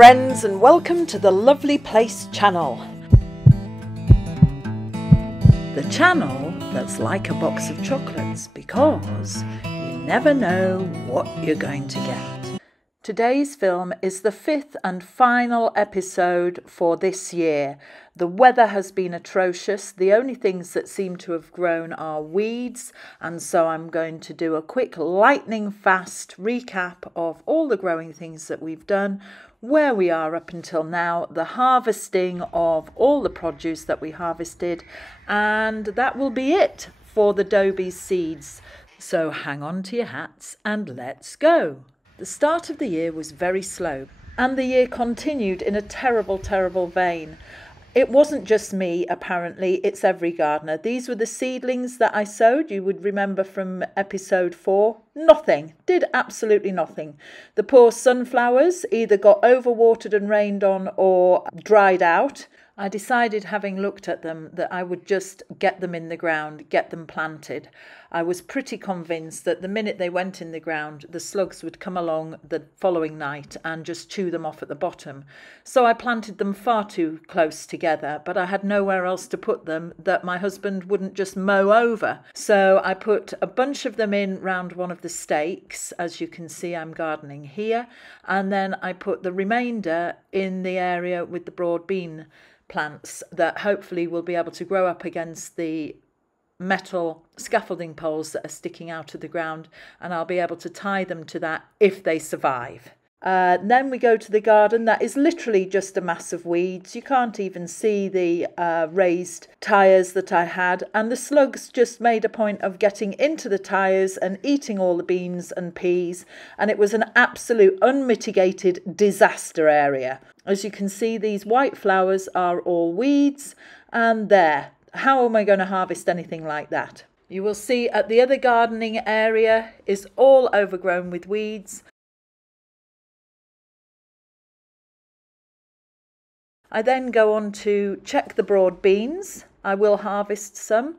friends, and welcome to the Lovely Place channel. The channel that's like a box of chocolates, because you never know what you're going to get. Today's film is the fifth and final episode for this year. The weather has been atrocious. The only things that seem to have grown are weeds, and so I'm going to do a quick lightning fast recap of all the growing things that we've done, where we are up until now, the harvesting of all the produce that we harvested, and that will be it for the Dobie's seeds. So hang on to your hats and let's go. The start of the year was very slow, and the year continued in a terrible, terrible vein. It wasn't just me, apparently, it's every gardener. These were the seedlings that I sowed, you would remember from episode 4. Nothing, did absolutely nothing. The poor sunflowers either got overwatered and rained on or dried out. I decided, having looked at them, that I would just get them in the ground, get them planted. I was pretty convinced that the minute they went in the ground, the slugs would come along the following night and just chew them off at the bottom. So I planted them far too close together, but I had nowhere else to put them that my husband wouldn't just mow over. So I put a bunch of them in round one of the stakes. As you can see, I'm gardening here. And then I put the remainder in the area with the broad bean plants that hopefully will be able to grow up against the metal scaffolding poles that are sticking out of the ground, and I'll be able to tie them to that if they survive. Then we go to the garden that is literally just a mass of weeds. You can't even see the raised tyres that I had, and the slugs just made a point of getting into the tyres and eating all the beans and peas, and it was an absolute unmitigated disaster area. As you can see, these white flowers are all weeds, and there. How am I going to harvest anything like that? You will see at the other gardening area is all overgrown with weeds. I then go on to check the broad beans. I will harvest some.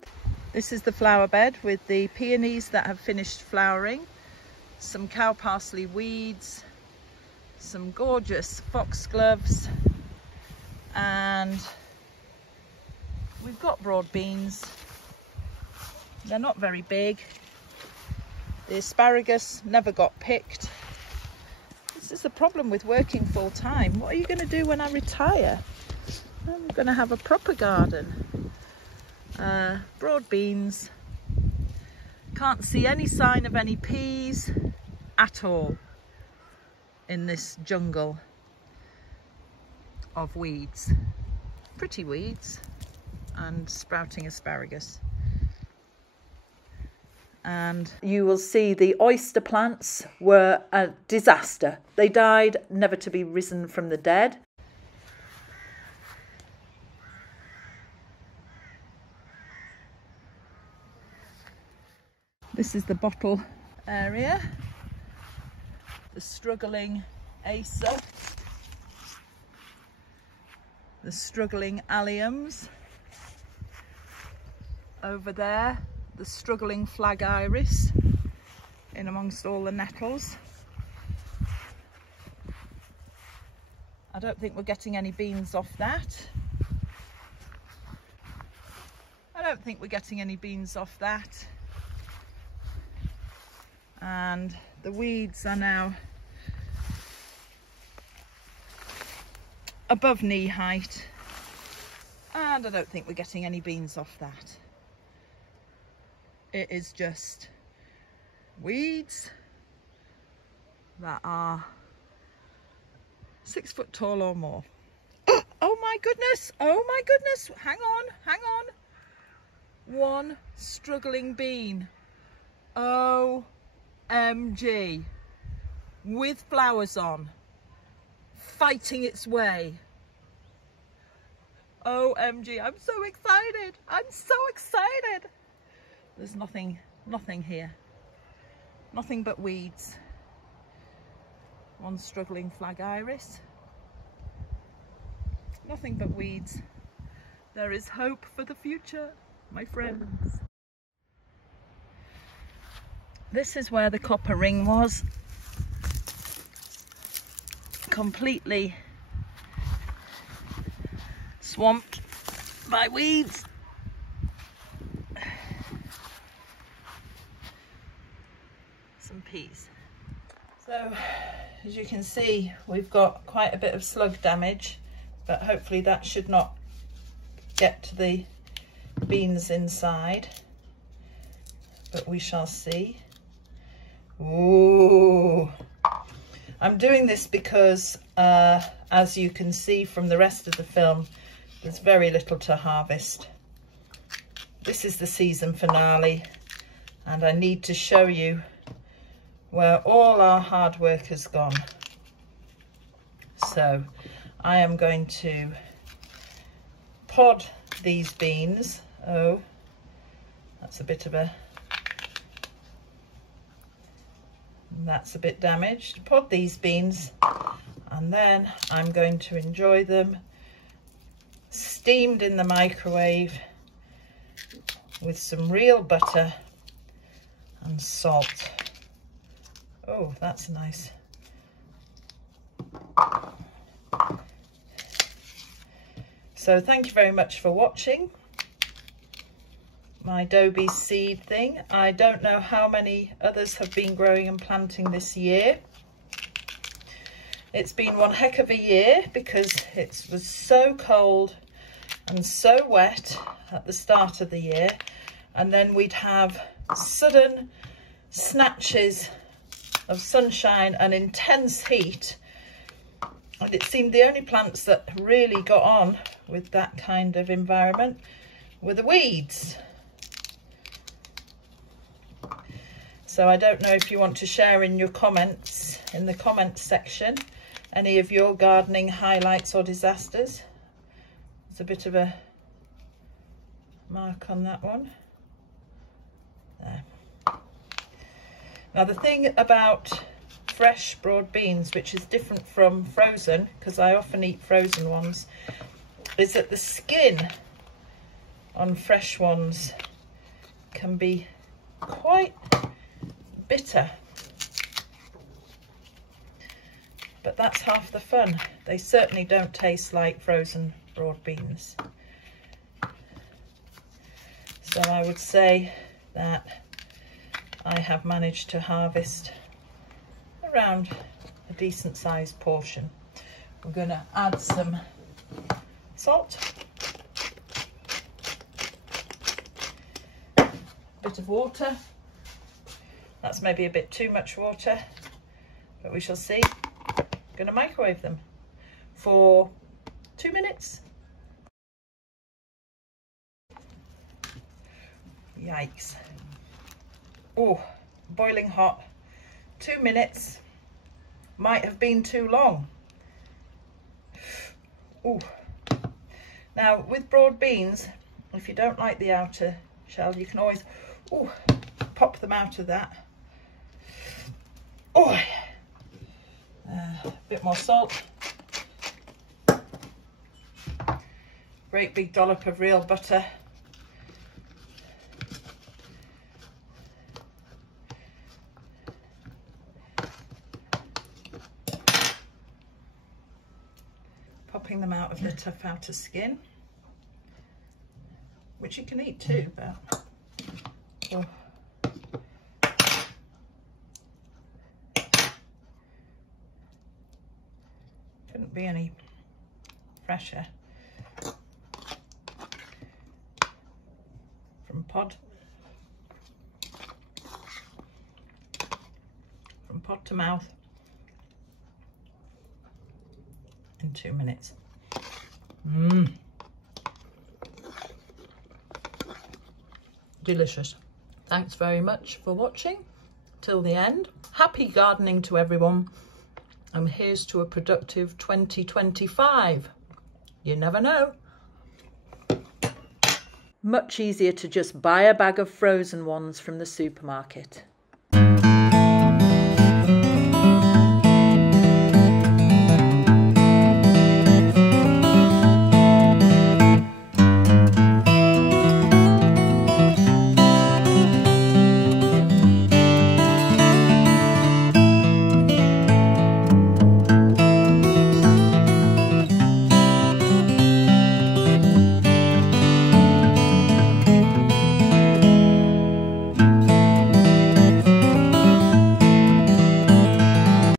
This is the flower bed with the peonies that have finished flowering, some cow parsley weeds, some gorgeous foxgloves, and we've got broad beans. They're not very big. The asparagus never got picked. This is the problem with working full time. What are you going to do when I retire? I'm going to have a proper garden. Broad beans. Can't see any sign of any peas at all in this jungle of weeds. Pretty weeds and sprouting asparagus. And you will see the oyster plants were a disaster. They died, never to be risen from the dead. This is the bottle area. The struggling acer. The struggling alliums. Over there, the struggling flag iris in amongst all the nettles. I don't think we're getting any beans off that. And the weeds are now above knee height, and I don't think we're getting any beans off that. It is just weeds that are 6 foot tall or more. Oh my goodness, hang on. One struggling bean. OMG. With flowers on. Fighting its way. OMG, I'm so excited. There's nothing here. Nothing but weeds. One struggling flag iris. Nothing but weeds. There is hope for the future, my friends. This is where the copper ring was. Completely swamped by weeds. Some peas. So as you can see, we've got quite a bit of slug damage, but hopefully that should not get to the beans inside, but we shall see. Ooh, I'm doing this because as you can see from the rest of the film, there's very little to harvest. This is the season finale, and I need to show you where all our hard work has gone. So I am going to pod these beans. Oh, that's a bit damaged. Pod these beans, and then I'm going to enjoy them steamed in the microwave with some real butter and salt. Oh, that's nice. So thank you very much for watching my Dobie seed thing. I don't know how many others have been growing and planting this year. It's been one heck of a year because it was so cold and so wet at the start of the year, and then we'd have sudden snatches of sunshine and intense heat, and it seemed the only plants that really got on with that kind of environment were the weeds. So I don't know if you want to share in your comments, in the comments section, any of your gardening highlights or disasters. There's a bit of a mark on that one. There. Now the thing about fresh broad beans, which is different from frozen, because I often eat frozen ones, is that the skin on fresh ones can be quite bitter. But that's half the fun. They certainly don't taste like frozen broad beans. So I would say that I have managed to harvest around a decent sized portion. We're going to add some salt, a bit of water. That's maybe a bit too much water, but we shall see. I'm going to microwave them for 2 minutes. Yikes. Oh, boiling hot. 2 minutes. Might have been too long. Oh. Now with broad beans, if you don't like the outer shell, you can always pop them out of that. Oh, a bit more salt. Great big dollop of real butter. Popping them out of the tough outer skin, which you can eat too, but oh. Couldn't be any fresher. From pod to mouth in 2 minutes. Delicious. Thanks very much for watching till the end. Happy gardening to everyone, and here's to a productive 2025. You never know. Much easier to just buy a bag of frozen ones from the supermarket.